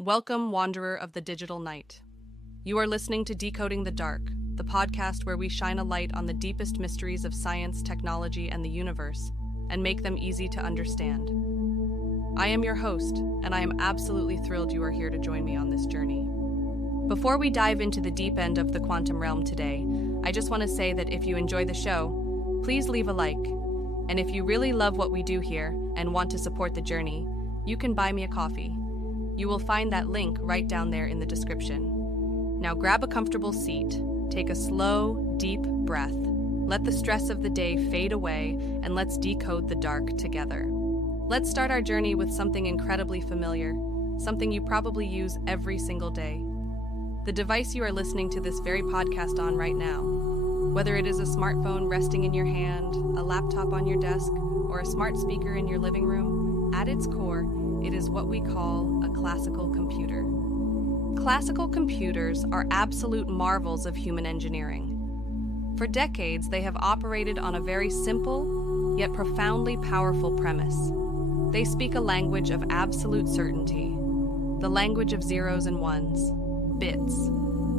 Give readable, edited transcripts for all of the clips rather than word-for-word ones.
Welcome, wanderer of the digital night. You are listening to Decoding the Dark, the podcast where we shine a light on the deepest mysteries of science, technology, and the universe, and make them easy to understand. I am your host, and I am absolutely thrilled you are here to join me on this journey. Before we dive into the deep end of the quantum realm today, I just want to say that if you enjoy the show, please leave a like. And if you really love what we do here and want to support the journey, you can buy me a coffee. You will find that link right down there in the description. Now grab a comfortable seat, take a slow, deep breath, let the stress of the day fade away, and let's decode the dark together. Let's start our journey with something incredibly familiar, something you probably use every single day. The device you are listening to this very podcast on right now. Whether it is a smartphone resting in your hand, a laptop on your desk, or a smart speaker in your living room, at its core, it is what we call a classical computer. Classical computers are absolute marvels of human engineering. For decades, they have operated on a very simple, yet profoundly powerful premise. They speak a language of absolute certainty, the language of zeros and ones, bits.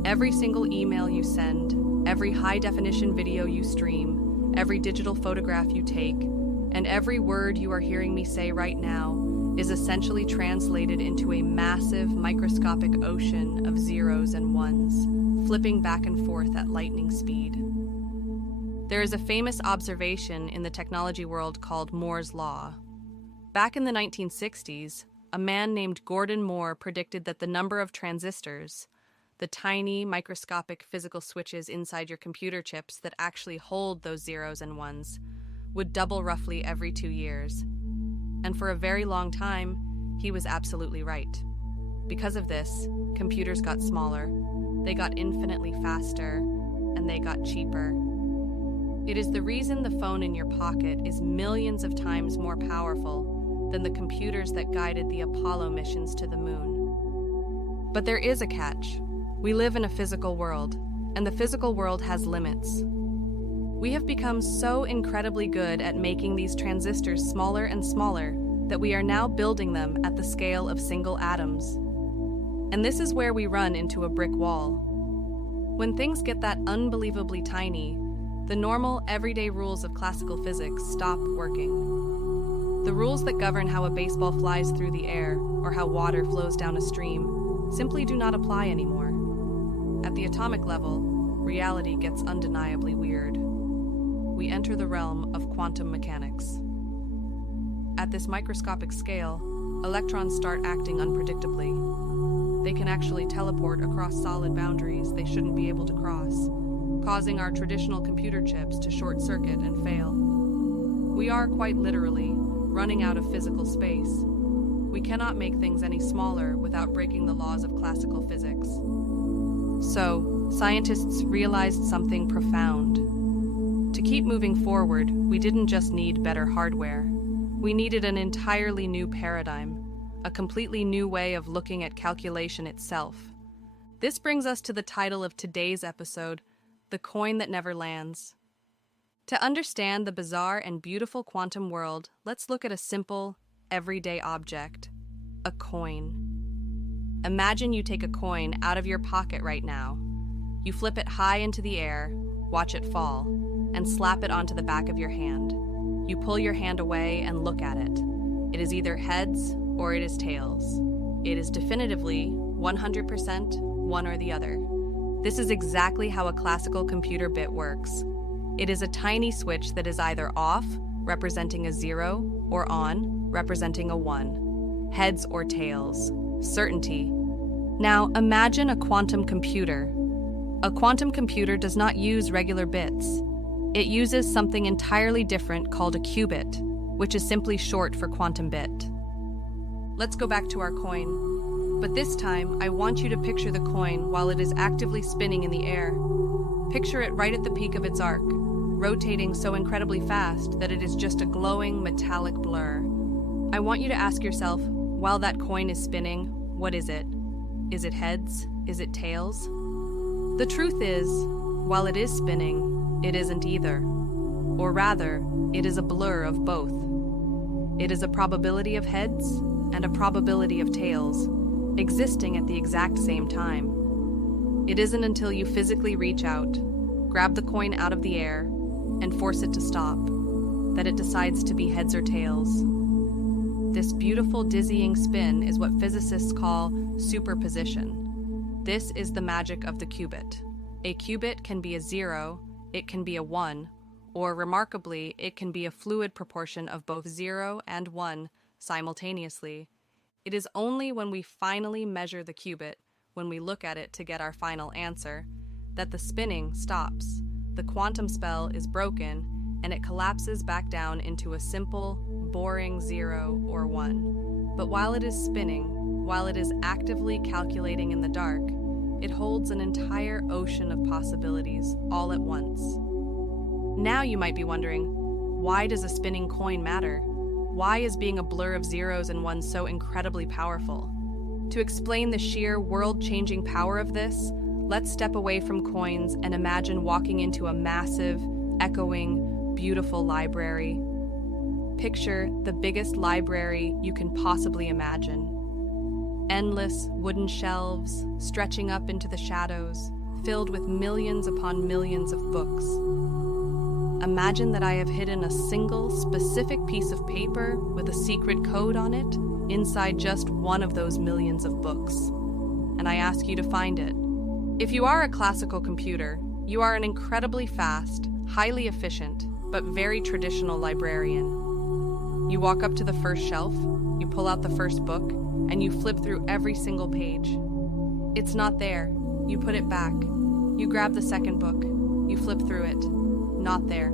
Every single email you send, every high-definition video you stream, every digital photograph you take, and every word you are hearing me say right now is essentially translated into a massive microscopic ocean of zeros and ones, flipping back and forth at lightning speed. There is a famous observation in the technology world called Moore's Law. Back in the 1960s, a man named Gordon Moore predicted that the number of transistors, the tiny microscopic physical switches inside your computer chips that actually hold those zeros and ones, would double roughly every 2 years. And for a very long time, he was absolutely right. Because of this, computers got smaller, they got infinitely faster, and they got cheaper. It is the reason the phone in your pocket is millions of times more powerful than the computers that guided the Apollo missions to the moon. But there is a catch. We live in a physical world, and the physical world has limits. We have become so incredibly good at making these transistors smaller and smaller that we are now building them at the scale of single atoms. And this is where we run into a brick wall. When things get that unbelievably tiny, the normal, everyday rules of classical physics stop working. The rules that govern how a baseball flies through the air or how water flows down a stream simply do not apply anymore. At the atomic level, reality gets undeniably weird. We enter the realm of quantum mechanics. At this microscopic scale, electrons start acting unpredictably. They can actually teleport across solid boundaries they shouldn't be able to cross, causing our traditional computer chips to short circuit and fail. We are quite literally running out of physical space. We cannot make things any smaller without breaking the laws of classical physics. So, scientists realized something profound. To keep moving forward, we didn't just need better hardware. We needed an entirely new paradigm, a completely new way of looking at calculation itself. This brings us to the title of today's episode, The Coin That Never Lands. To understand the bizarre and beautiful quantum world, let's look at a simple, everyday object, a coin. Imagine you take a coin out of your pocket right now. You flip it high into the air, watch it fall, and slap it onto the back of your hand. You pull your hand away and look at it. It is either heads or it is tails. It is definitively 100% one or the other. This is exactly how a classical computer bit works. It is a tiny switch that is either off, representing a 0, or on, representing a 1. Heads or tails. Certainty. Now imagine a quantum computer. A quantum computer does not use regular bits. It uses something entirely different called a qubit, which is simply short for quantum bit. Let's go back to our coin. But this time, I want you to picture the coin while it is actively spinning in the air. Picture it right at the peak of its arc, rotating so incredibly fast that it is just a glowing metallic blur. I want you to ask yourself, while that coin is spinning, what is it? Is it heads? Is it tails? The truth is, while it is spinning, it isn't either. Or rather, it is a blur of both. It is a probability of heads and a probability of tails, existing at the exact same time. It isn't until you physically reach out, grab the coin out of the air, and force it to stop, that it decides to be heads or tails. This beautiful, dizzying spin is what physicists call superposition. This is the magic of the qubit. A qubit can be a 0, it can be a 1, or remarkably, it can be a fluid proportion of both 0 and 1 simultaneously. It is only when we finally measure the qubit, when we look at it to get our final answer, that the spinning stops, the quantum spell is broken, and it collapses back down into a simple, boring 0 or 1. But while it is spinning, while it is actively calculating in the dark, it holds an entire ocean of possibilities all at once. Now you might be wondering, why does a spinning coin matter? Why is being a blur of zeros and ones so incredibly powerful? To explain the sheer world-changing power of this, let's step away from coins and imagine walking into a massive, echoing, beautiful library. Picture the biggest library you can possibly imagine. Endless wooden shelves stretching up into the shadows, filled with millions upon millions of books. Imagine that I have hidden a single specific piece of paper with a secret code on it inside just one of those millions of books, and I ask you to find it. If you are a classical computer, you are an incredibly fast, highly efficient, but very traditional librarian. You walk up to the first shelf, you pull out the first book, and you flip through every single page. It's not there. You put it back. You grab the second book. You flip through it. Not there.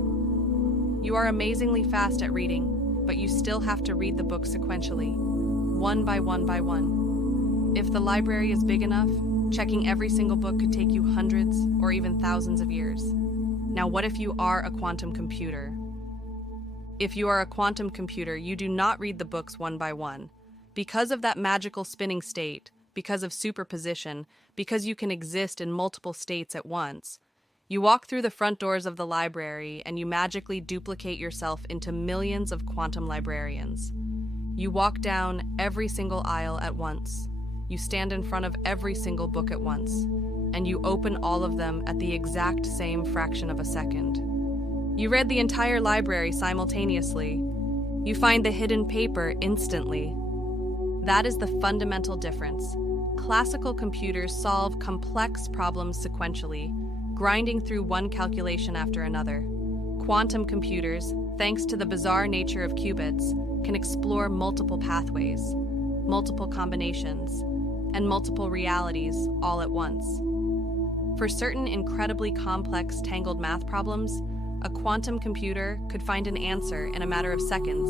You are amazingly fast at reading, but you still have to read the book sequentially, one by one by one. If the library is big enough, checking every single book could take you hundreds or even thousands of years. Now, what if you are a quantum computer? If you are a quantum computer, you do not read the books one by one. Because of that magical spinning state, because of superposition, because you can exist in multiple states at once, you walk through the front doors of the library and you magically duplicate yourself into millions of quantum librarians. You walk down every single aisle at once. You stand in front of every single book at once, and you open all of them at the exact same fraction of a second. You read the entire library simultaneously. You find the hidden paper instantly. That is the fundamental difference. Classical computers solve complex problems sequentially, grinding through one calculation after another. Quantum computers, thanks to the bizarre nature of qubits, can explore multiple pathways, multiple combinations, and multiple realities all at once. For certain incredibly complex tangled math problems, a quantum computer could find an answer in a matter of seconds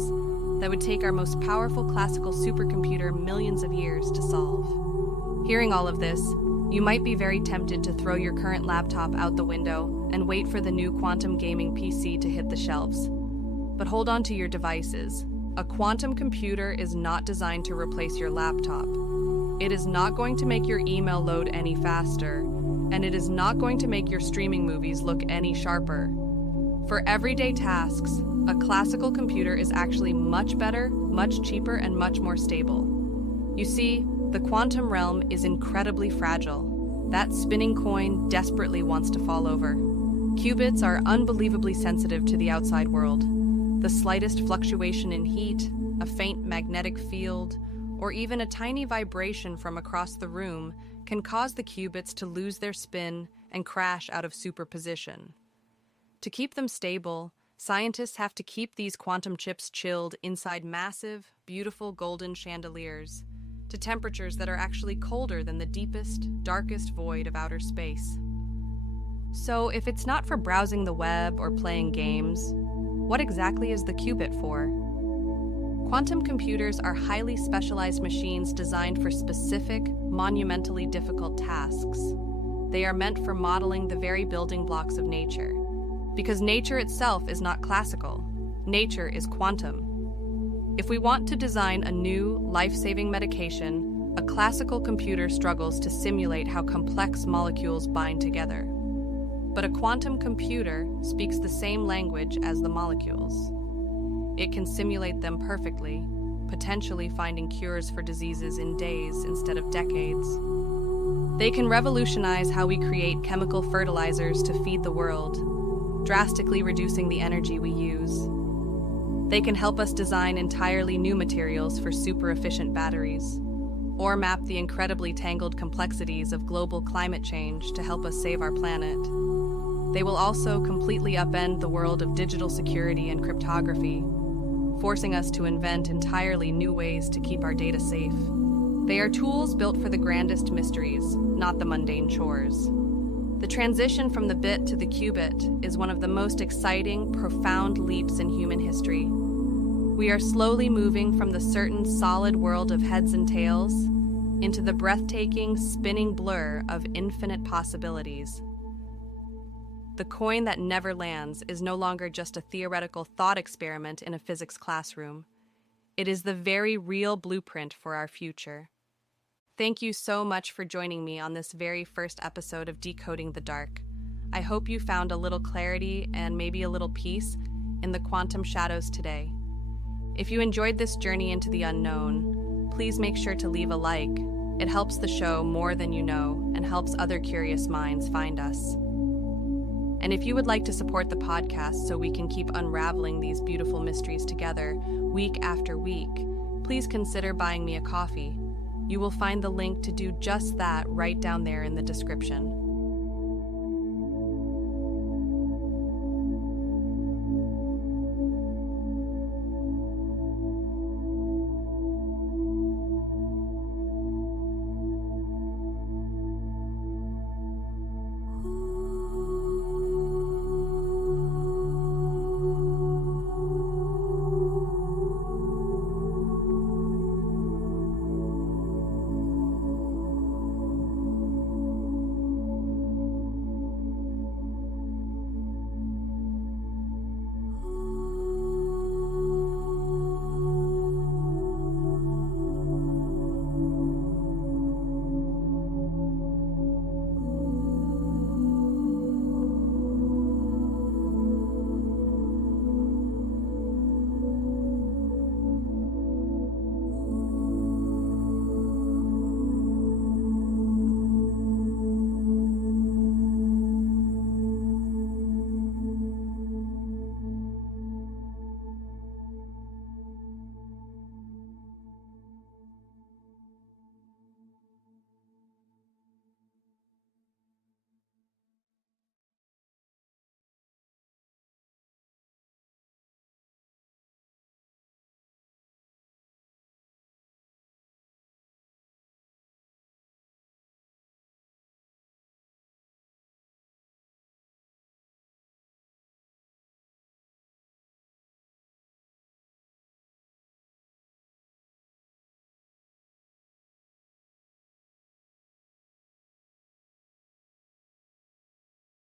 that would take our most powerful classical supercomputer millions of years to solve. Hearing all of this, you might be very tempted to throw your current laptop out the window and wait for the new quantum gaming PC to hit the shelves. But hold on to your devices. A quantum computer is not designed to replace your laptop. It is not going to make your email load any faster, and it is not going to make your streaming movies look any sharper. For everyday tasks, a classical computer is actually much better, much cheaper, and much more stable. You see, the quantum realm is incredibly fragile. That spinning coin desperately wants to fall over. Qubits are unbelievably sensitive to the outside world. The slightest fluctuation in heat, a faint magnetic field, or even a tiny vibration from across the room can cause the qubits to lose their spin and crash out of superposition. To keep them stable, scientists have to keep these quantum chips chilled inside massive, beautiful golden chandeliers, to temperatures that are actually colder than the deepest, darkest void of outer space. So, if it's not for browsing the web or playing games, what exactly is the qubit for? Quantum computers are highly specialized machines designed for specific, monumentally difficult tasks. They are meant for modeling the very building blocks of nature. Because nature itself is not classical, nature is quantum. If we want to design a new, life-saving medication, a classical computer struggles to simulate how complex molecules bind together. But a quantum computer speaks the same language as the molecules. It can simulate them perfectly, potentially finding cures for diseases in days instead of decades. They can revolutionize how we create chemical fertilizers to feed the world, drastically reducing the energy we use. They can help us design entirely new materials for super-efficient batteries, or map the incredibly tangled complexities of global climate change to help us save our planet. They will also completely upend the world of digital security and cryptography, forcing us to invent entirely new ways to keep our data safe. They are tools built for the grandest mysteries, not the mundane chores. The transition from the bit to the qubit is one of the most exciting, profound leaps in human history. We are slowly moving from the certain solid world of heads and tails into the breathtaking, spinning blur of infinite possibilities. The coin that never lands is no longer just a theoretical thought experiment in a physics classroom. It is the very real blueprint for our future. Thank you so much for joining me on this very first episode of Decoding the Dark. I hope you found a little clarity and maybe a little peace in the quantum shadows today. If you enjoyed this journey into the unknown, please make sure to leave a like. It helps the show more than you know and helps other curious minds find us. And if you would like to support the podcast so we can keep unraveling these beautiful mysteries together week after week, please consider buying me a coffee. You will find the link to do just that right down there in the description.